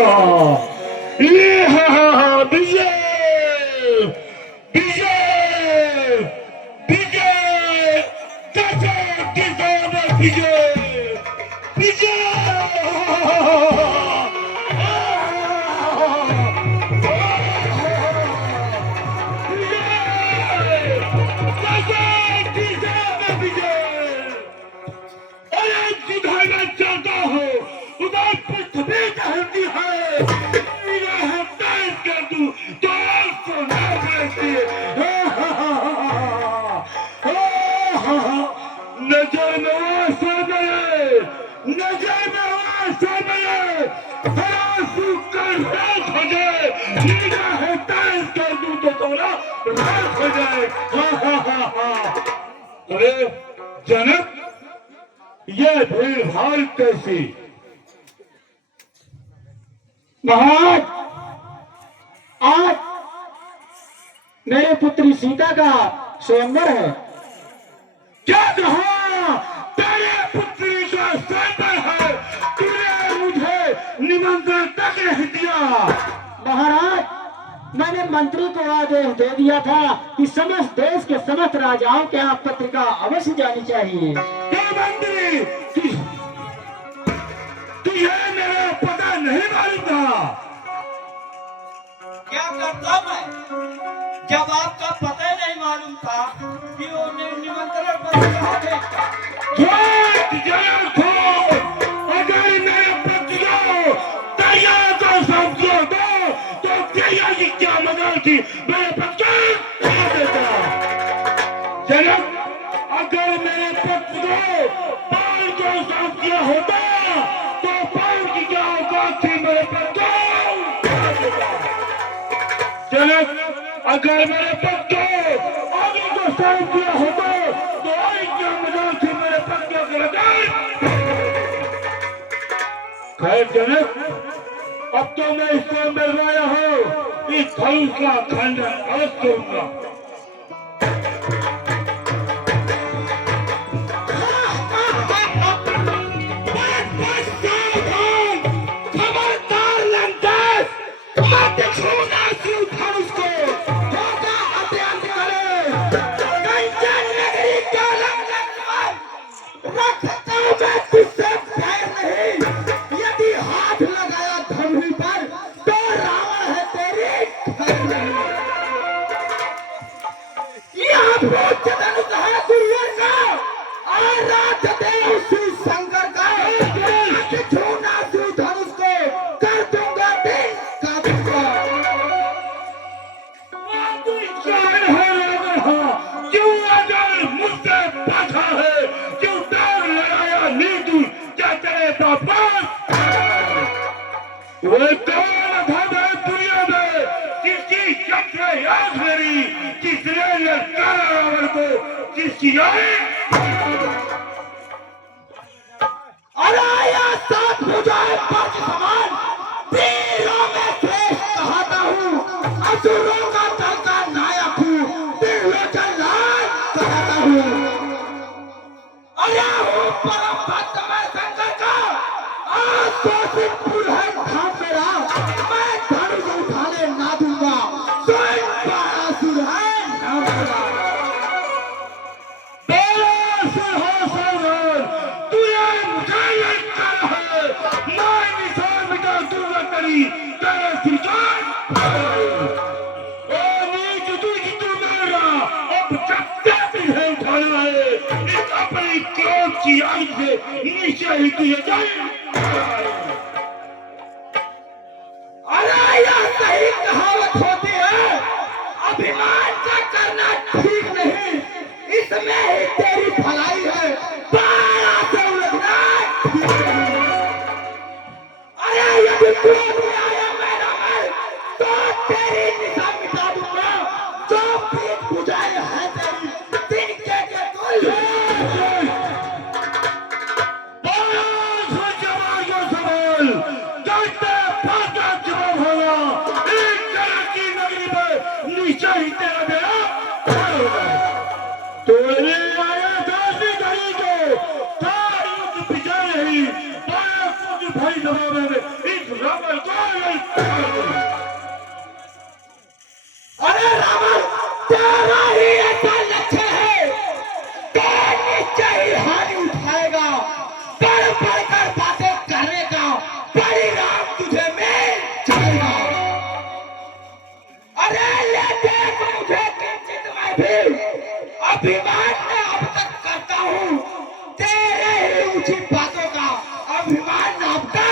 ये विजय विजय विजय विजय अरे जनक, यह भीड़ भाड़ कैसी? महाराज, आज मेरे पुत्री सीता का स्वयंवर है। क्या कहा? तेरे पुत्री का स्वयंवर है? तूने मुझे निमंत्रण तक नहीं दिया। महाराज, मैंने मंत्री को आदेश दे दिया था कि समस्त देश के समस्त राजाओं के यहाँ पत्रिका अवश्य जानी चाहिए। मंत्री, तुझे मेरा पता नहीं मालूम था? क्या करता मैं, जब आपका पता ही नहीं मालूम था कि वो निमंत्रण पत्रिका भेजता। अगर मेरे पत्रिका तैयार कर समझो तो तैयारी क्या मदद थी? मेरे पत्रिका देता जनक, अगर मेरे पत्रिका पाल को साफ किया होता तो पाल की क्या औकात थी? मेरे पत्रिका जनक, अगर मेरे पत्ते आगे को साफ किया होता तो आई क्या मजा थी? मेरे पत्ते खैर जनक, अब तो मैं इसको मिलवाया हूँ, इस धनुष का खंडन अवश्य करूंगा। नीचे ही तुझे जाए। अरे यह सही कहावत होती है, अभिमान का करना ठीक नहीं, इसमें ही तेरी भलाई है, बारा से उलझना ठीक नहीं। अरे यदि क्रोध में आया मेरा मैं, तो तेरी निशा मिटा दूंगा, जो पीठ बुझाए है तेरी तिनके के कुल। भाई जवाब है इस रावण अरे रावण, तेरा ही ऐसा लक्ष्य है तो निश्चय ही हानि उठाएगा। बढ़ बढ़कर बातें करने का परिणाम तुझे मिल जाएगा। अरे ले देख, मुझे किंचित मैं भी अभिमान में अब तक करता हूँ, तेरे ही उचित बातों का अभिमान अब तक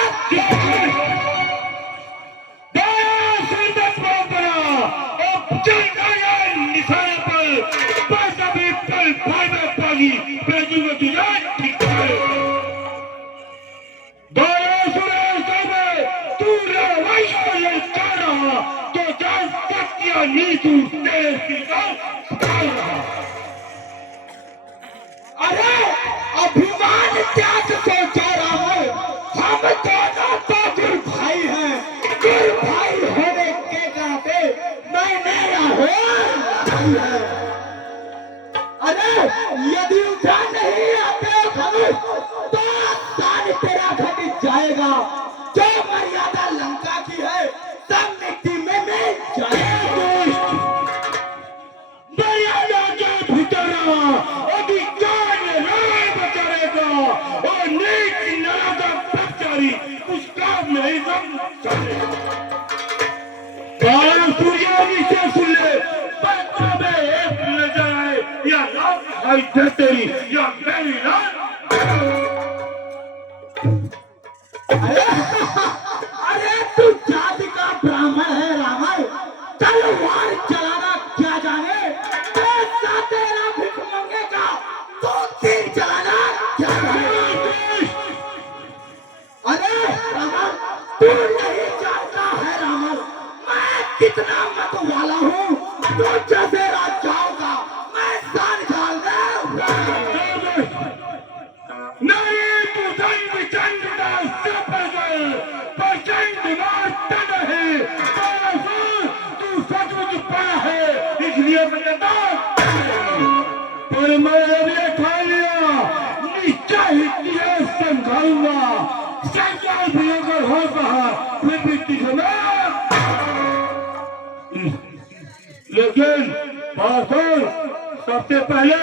अरे अभिमान त्याग सोचा रावण, हम दोनों तो गुरु भाई हैं। गुरु भाई होने के नाते मैंने अरे यदि उठा नहीं आते धनुष तो स्थान तेरा घट जाएगा। जो मर्यादा लंका की है सब मिट्टी में मिल जाएगा। मर्यादा के भीतर अधिकार राम करेगा और नीच नादा ब्रह्मचारी उस काम में ही दम चलेगा। काल सूर्य नीचे सुन ले, पत्थर में एक नजर आए या राम दिखाई दे तेरी या मेरी राम। अरे तू जाति का ब्राह्मण है रावण, तलवार चलाना क्या जाने। पैसा तेरा भिख मांगेगा तो तीर चलाना क्या जाने। अरे रावण, तू नहीं जानता है रावण मैं कितना मत वाला हूँ। तो जैसे राजाओं का मैं सान ढाल दे। नहीं तू दंड चंड का सफल प्रचंड मारता नहीं। तू सचमुच पड़ा है इसलिए मैंने पर मैंने ठान लिया निश्चय ही समझाऊंगा। संसार भी अगर हो कहा फिर भी तुझे लेकिन पार्षद सबसे पहले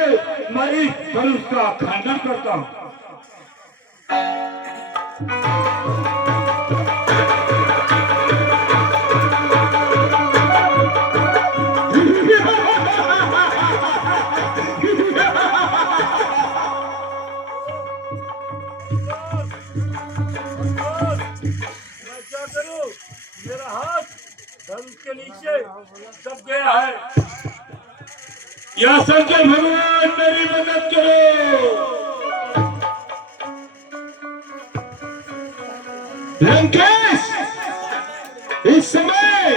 मैं इस धनुष का खंडन करता हूँ। मैं क्या करूं? मेरा हाथ धनुष के नीचे दब गया है। या शंकर भगवान मेरी मदद करो। लंकेश, इस समय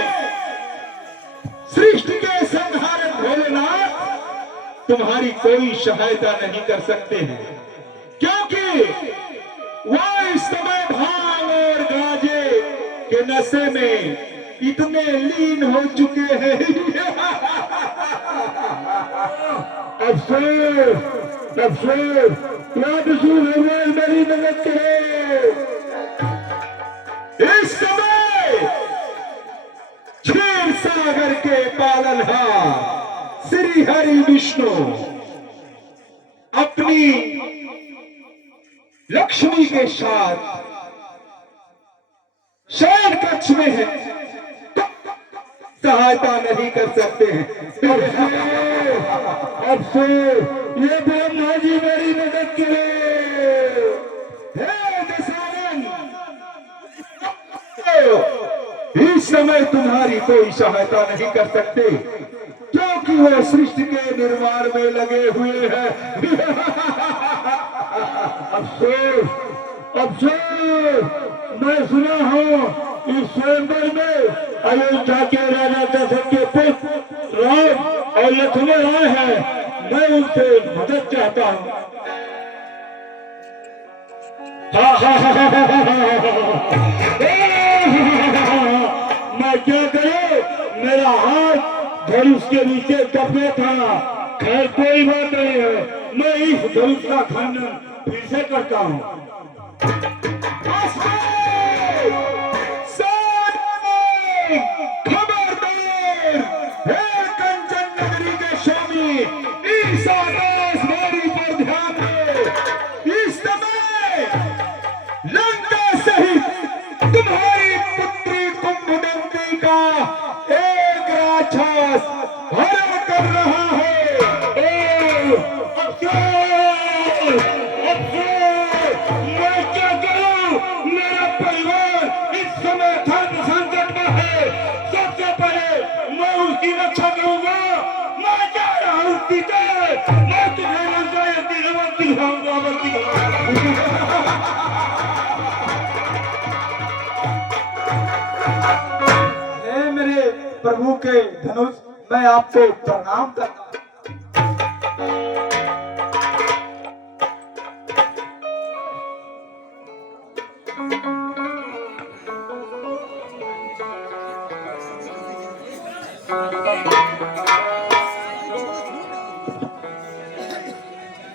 सृष्टि के संहारक भोलेनाथ तुम्हारी कोई सहायता नहीं कर सकते हैं, क्योंकि वह इस समय भांग और गांजे के नशे में इतने लीन हो चुके हैं। अफसोस अफसोस, भगवान मेरी मदद करो। इस समय क्षीर सागर के पालनहार श्री हरि विष्णु अपनी लक्ष्मी के साथ शयन कक्ष में है, सहायता नहीं कर सकते हैं। अफसोस, ये ब्रह्मा जी मेरी मदद करो। हे दशानन, इस समय तुम्हारी कोई सहायता नहीं कर सकते, क्योंकि वो सृष्टि के निर्माण में लगे हुए हैं। अफसोस अफसोस, मैं सुना हूँ इस स्वयंवर में अयोध्या के राजा दशरथ के पुत्र राम और लक्ष्मण आए हैं। मैं उनसे मदद चाहता हूँ। मैं क्या करूं? मेरा हाथ धनुष के नीचे दब गया था। खैर कोई बात नहीं है, मैं इस धनुष का खंडन फिर से करता हूँ। राक्षस हरे कर रहा है। मैं क्या करूं? मेरा परिवार इस समय धर्म संकट में है। सबसे पहले मैं उसकी रक्षा करूंगा। मैं जा रहा हूं सीते, मैं तुम्हें लंका दिखाऊंगा। हे मेरे प्रभु के धनुष, मैं आपको प्रणाम करता हूँ।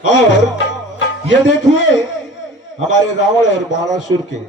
और ये देखिए हमारे रावण और बाणासुर के